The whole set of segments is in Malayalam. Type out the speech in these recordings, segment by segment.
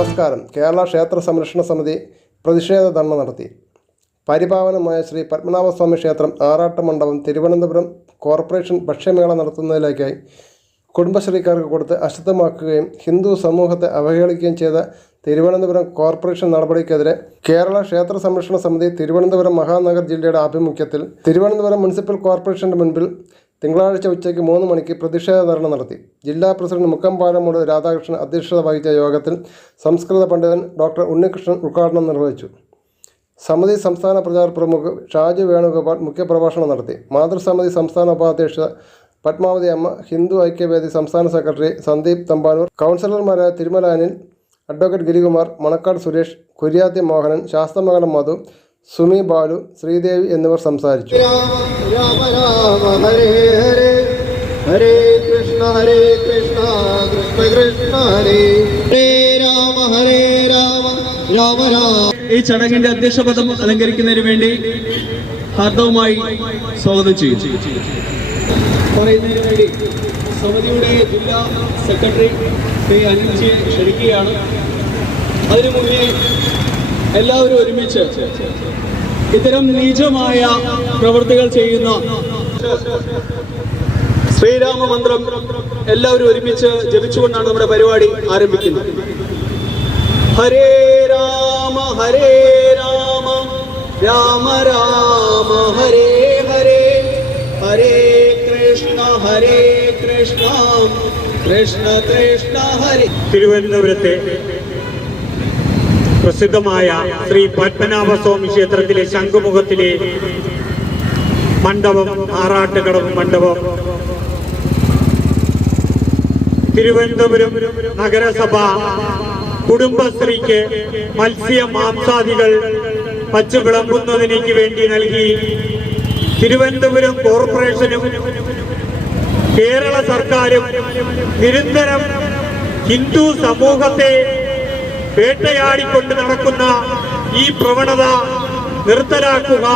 നമസ്കാരം. കേരള ക്ഷേത്ര സംരക്ഷണ സമിതി പ്രതിഷേധ ധർണ്ണ നടത്തി. പരിപാവനമായ ശ്രീ പത്മനാഭസ്വാമി ക്ഷേത്രം ആറാട്ട് മണ്ഡപം തിരുവനന്തപുരം കോർപ്പറേഷൻ ഭക്ഷ്യമേള നടത്തുന്നതിലേക്കായി കുടുംബശ്രീക്കാർക്ക് കൊടുത്ത് അശുദ്ധമാക്കുകയും ഹിന്ദു സമൂഹത്തെ അവഹേളിക്കുകയും ചെയ്ത തിരുവനന്തപുരം കോർപ്പറേഷൻ നടപടിക്കെതിരെ കേരള ക്ഷേത്ര സംരക്ഷണ സമിതി തിരുവനന്തപുരം മഹാനഗർ ജില്ലയുടെ ആഭിമുഖ്യത്തിൽ തിരുവനന്തപുരം മുനിസിപ്പൽ കോർപ്പറേഷൻ്റെ മുൻപിൽ തിങ്കളാഴ്ച ഉച്ചയ്ക്ക് 3 മണിക്ക് പ്രതിഷേധ ധർണ്ണ നടത്തി. ജില്ലാ പ്രസിഡന്റ് മുക്കമ്പാലമൂട് രാധാകൃഷ്ണൻ അധ്യക്ഷത വഹിച്ച യോഗത്തിൽ സംസ്കൃത പണ്ഡിതൻ ഡോക്ടർ ഉണ്ണികൃഷ്ണൻ ഉദ്ഘാടനം നിർവഹിച്ചു. സമിതി സംസ്ഥാന പ്രചാര പ്രമുഖ് ഷാജു വേണുഗോപാൽ മുഖ്യപ്രഭാഷണം നടത്തി. മാതൃസമിതി സംസ്ഥാന ഉപാധ്യക്ഷ പത്മാവതി അമ്മ, ഹിന്ദു ഐക്യവേദി സംസ്ഥാന സെക്രട്ടറി സന്ദീപ് തമ്പാനൂർ, കൗൺസിലർമാരായ തിരുമല അനിൽ, അഡ്വക്കേറ്റ് ഗിരികുമാർ, മണക്കാട് സുരേഷ്, കുര്യാത്തി മോഹനൻ, ശാസ്തമംഗലം മധു, സുമി ബാലു, ശ്രീദേവി എന്നിവർ സംസാരിച്ചു. രാമ രാമ ഹരേ ഹരേ ഹരേ കൃഷ്ണ കൃഷ്ണ കൃഷ്ണ ഹരേ ഹരേ രാമ രാമ രാമ. ഈ ചടങ്ങിന്റെ അധ്യക്ഷ പദം അലങ്കരിക്കുന്നതിന് വേണ്ടി ഹാർദവുമായി സ്വാഗതം ചെയ്യും. പറയുന്നതിന് വേണ്ടി സമിതിയുടെ ജില്ലാ സെക്രട്ടറി ശ്രീ അനിൽജിയെ ക്ഷണിക്കുകയാണ്. അതിനു മുന്നേ എല്ലാവരും ഒരുമിച്ച് ഇത്തരം നീചമായ പ്രവൃത്തികൾ ചെയ്യുന്ന ശ്രീരാമ മന്ത്രം എല്ലാവരും ഒരുമിച്ച് ജപിച്ചുകൊണ്ടാണ് നമ്മുടെ പരിപാടി ആരംഭിക്കുന്നത്. ഹരേ രാമ രാമ രാമ ഹരേ ഹരേ ഹരേ കൃഷ്ണ കൃഷ്ണ കൃഷ്ണ ഹരേ. തിരുവനന്തപുരത്തെ പ്രസിദ്ധമായ ശ്രീ പത്മനാഭസ്വാമി ക്ഷേത്രത്തിലെ ശംഖുമുഖത്തിലെ മണ്ഡപം, ആറാട്ടുകടവ് മണ്ഡപം, തിരുവനന്തപുരം നഗരസഭ കുടുംബശ്രീക്ക് മത്സ്യ മാംസാദികൾ വച്ചു വിളമ്പുന്നതിനു വേണ്ടി നൽകി തിരുവനന്തപുരം കോർപ്പറേഷനും കേരള സർക്കാരും നിരന്തരം ഹിന്ദു സമൂഹത്തെ വേട്ടയാടിക്കൊണ്ട് നടക്കുന്ന ഈ പ്രവണത നിർത്തലാക്കുക.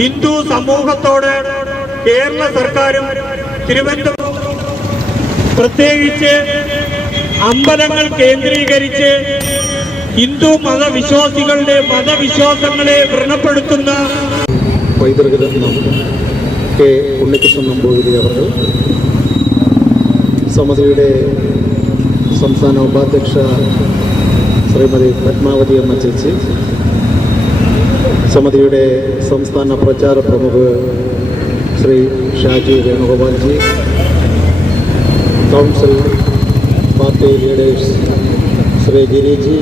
ഹിന്ദു സമൂഹത്തോട് കേരള സർക്കാരും തിരുവനന്തപുരം പ്രത്യേകിച്ച് അമ്പലങ്ങൾ കേന്ദ്രീകരിച്ച് ഹിന്ദു മതവിശ്വാസികളുടെ മതവിശ്വാസങ്ങളെ വ്രണപ്പെടുത്തുന്ന പൈതൃകരത്നം കെ ഉണ്ണികൃഷ്ണൻ നമ്പൂതിരി അവർ, സമിതിയുടെ സംസ്ഥാന ഉപാധ്യക്ഷ ശ്രീമതി പത്മാവതി അമ്മ ചേച്ചി, സമിതിയുടെ സംസ്ഥാന പ്രചാര പ്രമുഖ് Sri Shaju Venugopalji, council party leaders Sri Giriji,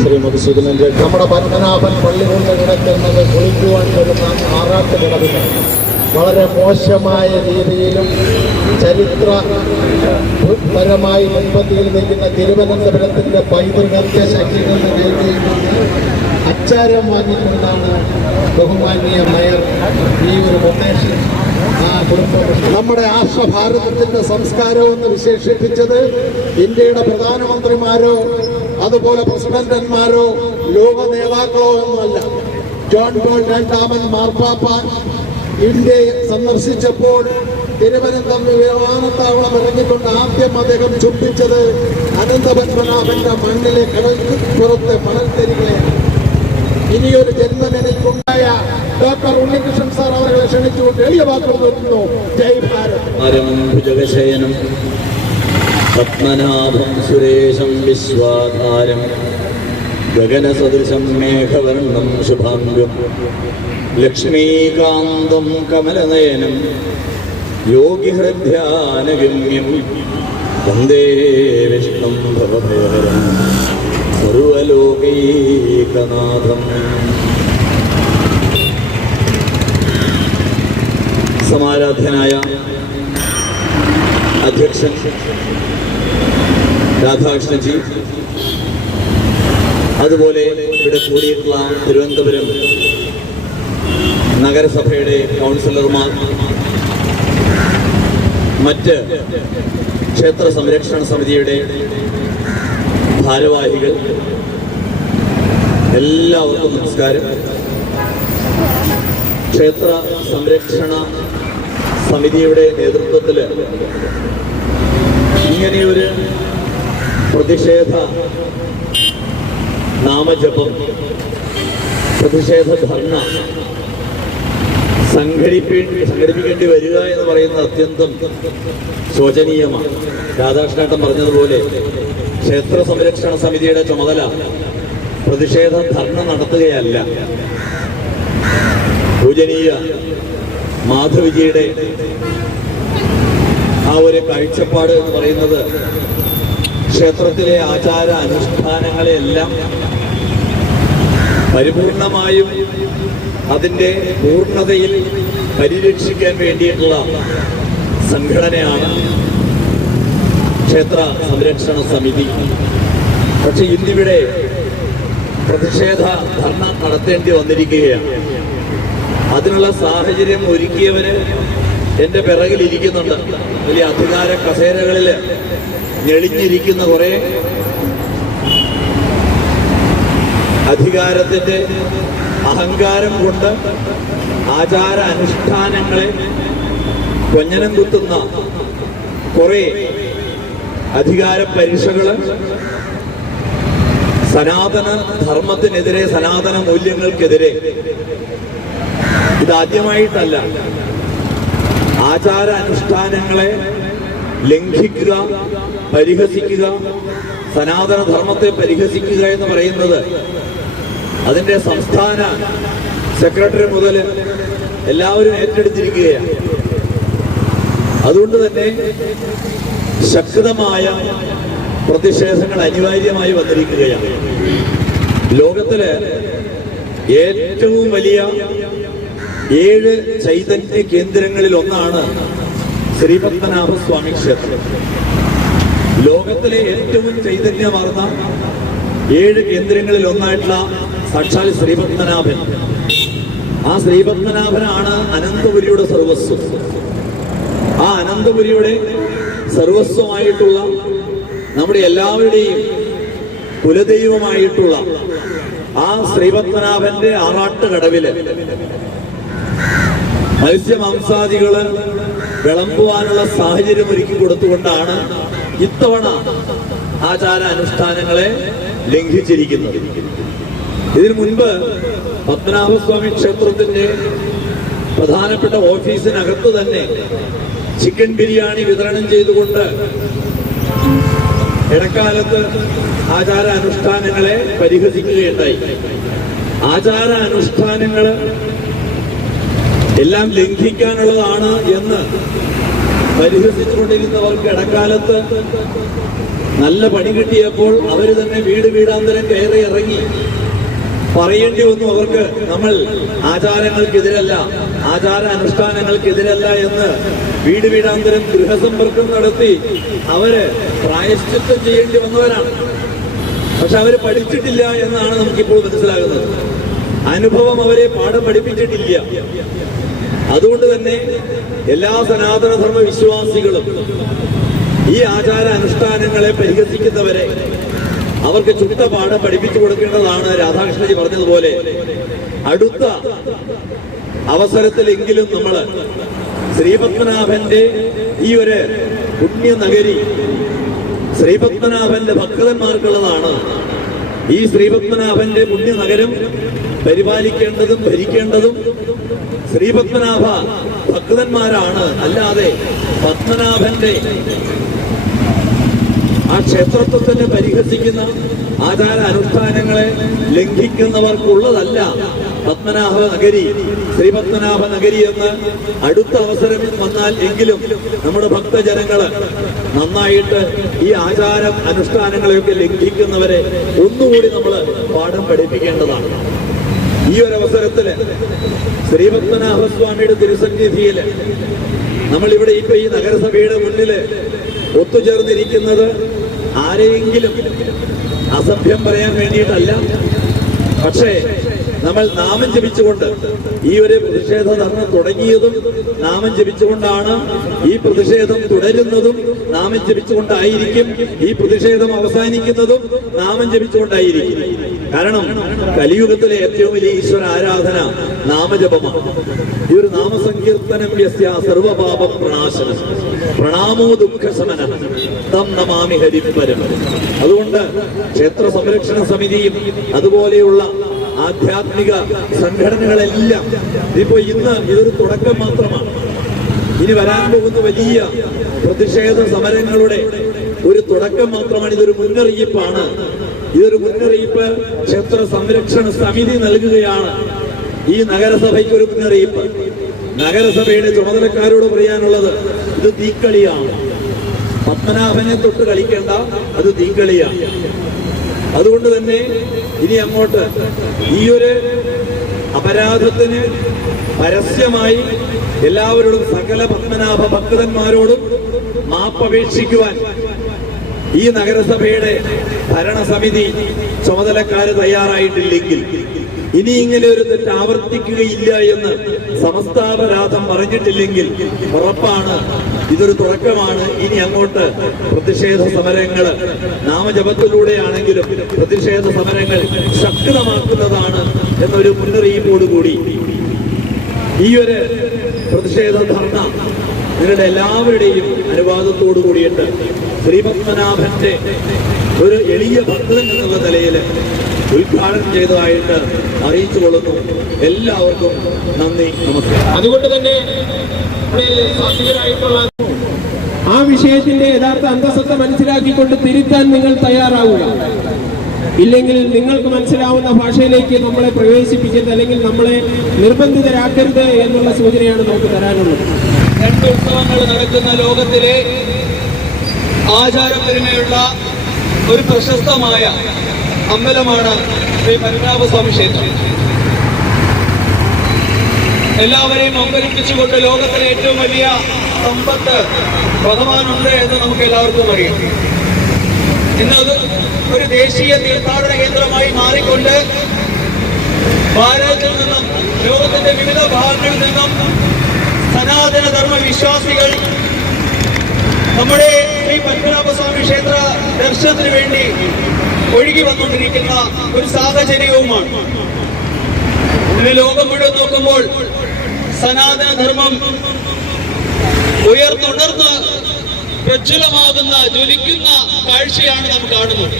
Sri Madhusoodanan, നമ്മുടെ പത്മനാഭൻ പള്ളി കൊണ്ട് കിടക്കുന്നത് കുളിക്കുവാൻ വരുന്ന ആറാട്ട് കിടവിന് വളരെ മോശമായ രീതിയിലും ചരിത്രപരമായി മുൻപന്തിയിൽ നിൽക്കുന്ന തിരുവനന്തപുരത്തിൻ്റെ പൈതൃകത്തെ ശക്തികളുടെ വേദിയിൽ അച്ചാരം വാങ്ങിക്കൊണ്ടാണ് ബഹുമാന്യ മേയർ ഈ ഒരു കൊട്ടേഷൻ നമ്മുടെ ആശ്വഭാരതത്തിൻ്റെ സംസ്കാരമെന്ന് വിശേഷിപ്പിച്ചത് ഇന്ത്യയുടെ പ്രധാനമന്ത്രിമാരോ അതുപോലെ പ്രസിഡന്റന്മാരോ ലോക നേതാക്കളോ ഒന്നുമല്ല. ജോൺ പോൾ രണ്ടാമൻ മാർപ്പാപ്പ ഇന്ത്യയെ സന്ദർശിച്ചപ്പോൾ തിരുവനന്തപുരം വിമാനത്താവളം ഇറങ്ങിക്കൊണ്ട് ആദ്യം അദ്ദേഹം ചുംബിച്ചത് അനന്തപത്മനാഭന്റെ മണ്ണിലെ കടൽപ്പുറത്തെ മണൽത്തരികളെയാണ്. ഇനിയൊരു ജന്മം എനിക്കുണ്ടായ ഡോക്ടർ ഉണ്ണികൃഷ്ണൻ സാർ അവരെ ക്ഷണിച്ചുകൊണ്ട് എളിയ വാക്കുകൾ നിർത്തുന്നു. ജയ് ഭാരത്. ഭുജഗശയനം പത്മനാഭം സുരേശം വിശ്വാധാരം ഗഗനസദൃശം മേഘവർണം ശുഭാംഗം ലക്ഷ്മീകാന്തം കമലനയനം യോഗിഹൃദ്ധ്യാനഗമ്യം വന്ദേ വിഷ്ണും ഭവഭയഹരം സർവലോകൈകനാഥം. സമാരാധ്യനായ അധ്യക്ഷൻ രാധാകൃഷ്ണൻജി, അതുപോലെ ഇവിടെ കൂടിയിട്ടുള്ള തിരുവനന്തപുരം നഗരസഭയുടെ കൗൺസിലർമാർ, മറ്റ് ക്ഷേത്ര സംരക്ഷണ സമിതിയുടെ ഭാരവാഹികൾ, എല്ലാവർക്കും നമസ്കാരം. ക്ഷേത്ര സംരക്ഷണ സമിതിയുടെ നേതൃത്വത്തിൽ ഇങ്ങനെയൊരു പ്രതിഷേധ നാമജപം, പ്രതിഷേധ ധർണ സംഘടിപ്പിക്കേണ്ടി വരിക എന്ന് പറയുന്നത് അത്യന്തം ശോചനീയമാണ്. രാധാകൃഷ്ണേട്ടൻ പറഞ്ഞതുപോലെ ക്ഷേത്ര സംരക്ഷണ സമിതിയുടെ ചുമതല പ്രതിഷേധ ധർണ നടത്തുകയല്ല. പൂജനീയ മാധവിജിയുടെ ആ ഒരു കാഴ്ചപ്പാട് എന്ന് പറയുന്നത് ക്ഷേത്രത്തിലെ ആചാര അനുഷ്ഠാനങ്ങളെയെല്ലാം പരിപൂർണമായും അതിൻ്റെ പൂർണ്ണതയിൽ പരിരക്ഷിക്കാൻ വേണ്ടിയിട്ടുള്ള സംഘടനയാണ് ക്ഷേത്ര സംരക്ഷണ സമിതി. പക്ഷെ ഇന്നിവിടെ പ്രതിഷേധ ധർണ നടത്തേണ്ടി വന്നിരിക്കുകയാണ്. അതിനുള്ള സാഹചര്യം ഒരുക്കിയവര് എൻ്റെ പിറകിലിരിക്കുന്നുണ്ട്. വലിയ അധികാര കസേരകളിൽ ഞെളിഞ്ഞിരിക്കുന്ന കുറെ അധികാരത്തിന്റെ അഹങ്കാരം കൊണ്ട് ആചാര അനുഷ്ഠാനങ്ങളെ കൊഞ്ഞനം കുത്തുന്ന കുറെ അധികാര പരീക്ഷകള് സനാതന ധർമ്മത്തിനെതിരെ, സനാതന മൂല്യങ്ങൾക്കെതിരെ. ഇതാദ്യമായിട്ടല്ല. ആചാര അനുഷ്ഠാനങ്ങളെ ലംഘിക്കുക, പരിഹസിക്കുക, സനാതന ധർമ്മത്തെ പരിഹസിക്കുക എന്ന് പറയുന്നത് അതിന്റെ സംസ്ഥാന സെക്രട്ടറി മുതൽ എല്ലാവരും ഏറ്റെടുത്തിരിക്കുകയാണ്. അതുകൊണ്ട് തന്നെ ശക്തമായ പ്രതിഷേധങ്ങൾ അനിവാര്യമായി വന്നിരിക്കുകയാണ്. ലോകത്തില് ഏറ്റവും വലിയ 7 ചൈതന്യ കേന്ദ്രങ്ങളിൽ ഒന്നാണ് ശ്രീപത്മനാഭസ്വാമി ക്ഷേത്രം. ലോകത്തിലെ ഏറ്റവും ചൈതന്യമാർന്ന 7 കേന്ദ്രങ്ങളിൽ ഒന്നായിട്ടുള്ള സാക്ഷാൽ ശ്രീപത്മനാഭൻ. ആ ശ്രീപത്മനാഭനാണ് അനന്തപുരിയുടെ സർവസ്വം. ആ അനന്തപുരിയുടെ സർവസ്വമായിട്ടുള്ള നമ്മുടെ എല്ലാവരുടെയും കുലദൈവമായിട്ടുള്ള ആ ശ്രീപത്മനാഭന്റെ ആറാട്ടുകടവില് മത്സ്യമാംസാദികള് വിളമ്പുവാനുള്ള സാഹചര്യം ഒരുക്കി കൊടുത്തുകൊണ്ടാണ് ഇത്തവണ ആചാര അനുഷ്ഠാനങ്ങളെ ലംഘിച്ചിരിക്കുന്നത്. ഇതിനു മുൻപ് പത്മനാഭസ്വാമി ക്ഷേത്രത്തിന്റെ പ്രധാനപ്പെട്ട ഓഫീസിനകത്ത് തന്നെ ചിക്കൻ ബിരിയാണി വിതരണം ചെയ്തുകൊണ്ട് ഇടക്കാലത്ത് ആചാര അനുഷ്ഠാനങ്ങളെ പരിഹസിക്കുകയുണ്ടായി. ആചാര അനുഷ്ഠാനങ്ങള് എല്ലാം ലംഘിക്കാനുള്ളതാണ് എന്ന് പരിഹസിച്ചുകൊണ്ടിരുന്നവർക്ക് ഇടക്കാലത്ത് നല്ല പണി കിട്ടിയപ്പോൾ അവര് തന്നെ വീടാന്തരം കയറി ഇറങ്ങി പറയേണ്ടി വന്നു അവർക്ക്, നമ്മൾ ആചാരങ്ങൾക്കെതിരല്ല, ആചാര അനുഷ്ഠാനങ്ങൾക്കെതിരല്ല എന്ന് വീടാന്തരം ഗൃഹസമ്പർക്കം നടത്തി അവര് പ്രായശ്ചിത്തം ചെയ്യേണ്ടി വന്നവരാണ്. പക്ഷെ അവര് പഠിച്ചിട്ടില്ല എന്നാണ് നമുക്കിപ്പോൾ മനസ്സിലാകുന്നത്. അനുഭവം അവരെ പാഠം പഠിപ്പിച്ചിട്ടില്ല. അതുകൊണ്ട് തന്നെ എല്ലാ സനാതനധർമ്മ വിശ്വാസികളും ഈ ആചാര അനുഷ്ഠാനങ്ങളെ പരിഹസിക്കുന്നവരെ അവർക്ക് ചുട്ട പാഠം പഠിപ്പിച്ചു കൊടുക്കേണ്ടതാണ്. രാധാകൃഷ്ണജി പറഞ്ഞതുപോലെ അടുത്ത അവസരത്തിലെങ്കിലും നമ്മൾ ശ്രീപത്മനാഭന്റെ ഈ ഒരു പുണ്യനഗരി ശ്രീപത്മനാഭന്റെ ഭക്തന്മാർക്കുള്ളതാണ്. ഈ ശ്രീപത്മനാഭന്റെ പുണ്യനഗരം പരിപാലിക്കേണ്ടതും ഭരിക്കേണ്ടതും ശ്രീപത്മനാഭ ഭക്തന്മാരാണ്. അല്ലാതെ പത്മനാഭന്റെ ആ ക്ഷേത്രത്വത്തിനെ പരിഹസിക്കുന്ന ആചാര അനുഷ്ഠാനങ്ങളെ ലംഘിക്കുന്നവർക്കുള്ളതല്ല പത്മനാഭ നഗരി, ശ്രീപത്മനാഭ നഗരി എന്ന് അടുത്ത അവസരം വന്നാൽ എങ്കിലും നമ്മുടെ ഭക്തജനങ്ങള് നന്നായിട്ട് ഈ ആചാര അനുഷ്ഠാനങ്ങളെയൊക്കെ ലംഘിക്കുന്നവരെ ഒന്നുകൂടി നമ്മൾ പാഠം പഠിപ്പിക്കേണ്ടതാണ്. ഈ ഒരു അവസരത്തില് ശ്രീപത്മനാഭസ്വാമിയുടെ തിരുസന്നിധിയില് നമ്മളിവിടെ ഇപ്പൊ ഈ നഗരസഭയുടെ മുന്നില് ഒത്തുചേർന്നിരിക്കുന്നത് ആരെയെങ്കിലും അസഭ്യം പറയാൻ വേണ്ടിയിട്ടല്ല. പക്ഷേ നമ്മൾ നാമം ജപിച്ചുകൊണ്ട് ഈ ഒരു പ്രതിഷേധ ധർണ തുടങ്ങിയതും നാമം ജപിച്ചുകൊണ്ടാണ്, ഈ പ്രതിഷേധം തുടരുന്നതും നാമം ജപിച്ചുകൊണ്ടായിരിക്കും, ഈ പ്രതിഷേധം അവസാനിക്കുന്നതും നാമം ജപിച്ചുകൊണ്ടായിരിക്കും. കാരണം കലിയുഗത്തിലെ ഏറ്റവും വലിയ ഈശ്വര ആരാധന നാമജപമാണ്. ഈ ഒരു നാമസങ്കീർത്തനം യസ്യ സർവപാപ പ്രണാശനം പ്രണാമോ ദുഃഖശമന തം നമാമി ഹരിപരം. അതുകൊണ്ട് ക്ഷേത്ര സംരക്ഷണ സമിതിയും അതുപോലെയുള്ള ആധ്യാത്മിക സംഘടനകളെല്ലാം ഇതിപ്പോ ഇന്ന് ഇതൊരു തുടക്കം മാത്രമാണ്. ഇനി വരാൻ പോകുന്ന വലിയ പ്രതിഷേധ സമരങ്ങളുടെ ഒരു തുടക്കം മാത്രമാണ്. ഇതൊരു മുന്നറിയിപ്പാണ്. ഇതൊരു മുന്നറിയിപ്പ് ക്ഷേത്ര സംരക്ഷണ സമിതി നൽകുകയാണ്. ഈ നഗരസഭയ്ക്ക് ഒരു മുന്നറിയിപ്പ്. നഗരസഭയുടെ ചുമതലക്കാരോട് പറയാനുള്ളത് ഇത് തീക്കളിയാണ്. പത്മനാഭനെ തൊട്ട് കളിക്കേണ്ട, അത് തീക്കളിയാണ്. അതുകൊണ്ട് തന്നെ ഇനി അങ്ങോട്ട് ഈ ഒരു അപരാധത്തിന് പരസ്യമായി എല്ലാവരോടും, സകല പത്മനാഭ ഭക്തന്മാരോടും മാപ്പപേക്ഷിക്കുവാൻ ഈ നഗരസഭയുടെ ഭരണസമിതി ചുമതലക്കാര് തയ്യാറായിട്ടില്ലെങ്കിൽ, ഇനി ഇങ്ങനെ ഒരു തെറ്റ് ആവർത്തിക്കുകയില്ല എന്ന് സമസ്താപരാധം പറഞ്ഞിട്ടില്ലെങ്കിൽ ഉറപ്പാണ് ഇതൊരു തുടക്കമാണ്. ഇനി അങ്ങോട്ട് പ്രതിഷേധ സമരങ്ങൾ നാമജപത്തിലൂടെയാണെങ്കിലും പ്രതിഷേധ സമരങ്ങൾ ശക്തമാക്കുന്നതാണ് എന്നൊരു മുന്നറിയിപ്പോടുകൂടി ഈ ഒരു പ്രതിഷേധ ധർണ നിങ്ങളുടെ എല്ലാവരുടെയും അനുവാദത്തോടു കൂടിയിട്ട് ശ്രീപത്മനാഭന്റെ ഒരു എളിയ ഭക്തൻ എന്നുള്ള നിലയിൽ ഉദ്ഘാടനം ചെയ്തതായിട്ട് അറിയിച്ചുകൊള്ളുന്നു. എല്ലാവർക്കും നന്ദി, നമസ്കാരം. അതുകൊണ്ട് തന്നെ ആ വിഷയത്തിന്റെ യഥാർത്ഥ അന്തസത്ത മനസ്സിലാക്കിക്കൊണ്ട് തിരുത്താൻ നിങ്ങൾ തയ്യാറാവുക. ഇല്ലെങ്കിൽ നിങ്ങൾക്ക് മനസ്സിലാവുന്ന ഭാഷയിലേക്ക് നമ്മളെ പ്രവേശിപ്പിക്കരുത്, അല്ലെങ്കിൽ നമ്മളെ നിർബന്ധിതരാക്കരുത് എന്നുള്ള സൂചനയാണ് നമുക്ക് തരാനുള്ളത്. രണ്ട് ഉത്സവങ്ങൾ നടക്കുന്ന ലോകത്തിലെ ആചാരപരമയുള്ള ഒരു പ്രശസ്തമായ അമ്പലമാണ് ശ്രീ പത്മനാഭസ്വാമി ക്ഷേത്രം. എല്ലാവരെയും അമ്പരിപ്പിച്ചുകൊണ്ട് ലോകത്തിലെ ഏറ്റവും വലിയ സമ്പത്ത് ഭഗവാനുണ്ട് എന്ന് നമുക്ക് എല്ലാവർക്കും അറിയാം. ഇന്നത് ഒരു ദേശീയ തീർത്ഥാടന കേന്ദ്രമായി മാറിക്കൊണ്ട് ഭാരതത്തിൽ നിന്നും ലോകത്തിന്റെ വിവിധ ഭാഗങ്ങളിൽ നിന്നും സനാതന ധർമ്മ വിശ്വാസികൾ നമ്മുടെ ശ്രീ പത്മനാഭസ്വാമി ക്ഷേത്ര ദർശനത്തിന് വേണ്ടി ഒഴുകി വന്നുകൊണ്ടിരിക്കുന്ന ഒരു സാഹചര്യവുമാണ്. ഇന്ന് ലോകം മുഴുവൻ നോക്കുമ്പോൾ സനാതന ധർമ്മം ഉയർന്നുണർന്ന് പ്രജ്വലമാകുന്ന ജ്വലിക്കുന്ന കാഴ്ചയാണ് നാം കാണുന്നത്.